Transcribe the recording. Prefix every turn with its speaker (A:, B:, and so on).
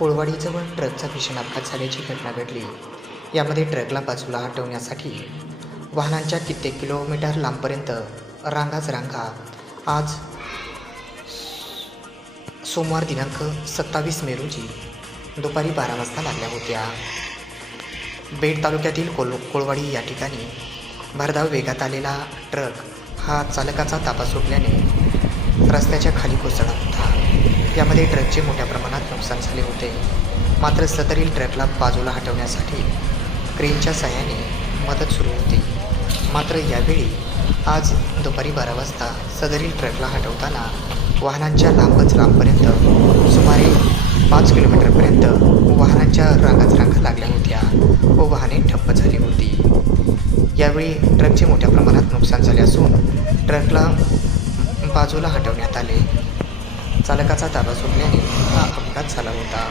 A: कोळवाडीजवळ ट्रकचा भीषण अपघात झाल्याची घटना घडली. यामध्ये ट्रकला बाजूला हटवण्यासाठी वाहनांच्या कित्येक किलोमीटर लांबपर्यंत रांगाच रांगा. आज सोमवार दिनांक सत्तावीस मे रोजी दुपारी बारा वाजता लागल्या होत्या. बेड तालुक्यातील कोल कोळवाडी या ठिकाणी भरधाव वेगात आलेला ट्रक हा चालकाचा ताबा सुटल्याने रस्त्याच्या खाली कोसळला. यामध्ये ट्रकचे मोठ्या प्रमाणात नुकसान झाले होते. मात्र सदरील ट्रकला बाजूला हटवण्यासाठी क्रेनच्या साह्याने मदत सुरू होती. मात्र यावेळी आज दुपारी बारा वाजता सदरील ट्रकला हटवताना वाहनांच्या लांबच लांबपर्यंत सुमारे पाच किलोमीटरपर्यंत वाहनांच्या रांगाच रांगा लागल्या होत्या व वाहने ठप्प झाली होती. यावेळी ट्रकचे मोठ्या प्रमाणात नुकसान झाले असून ट्रकला बाजूला हटवण्यात आले. चालकाचा ताबा सुटल्याने हा अपघात झाला होता.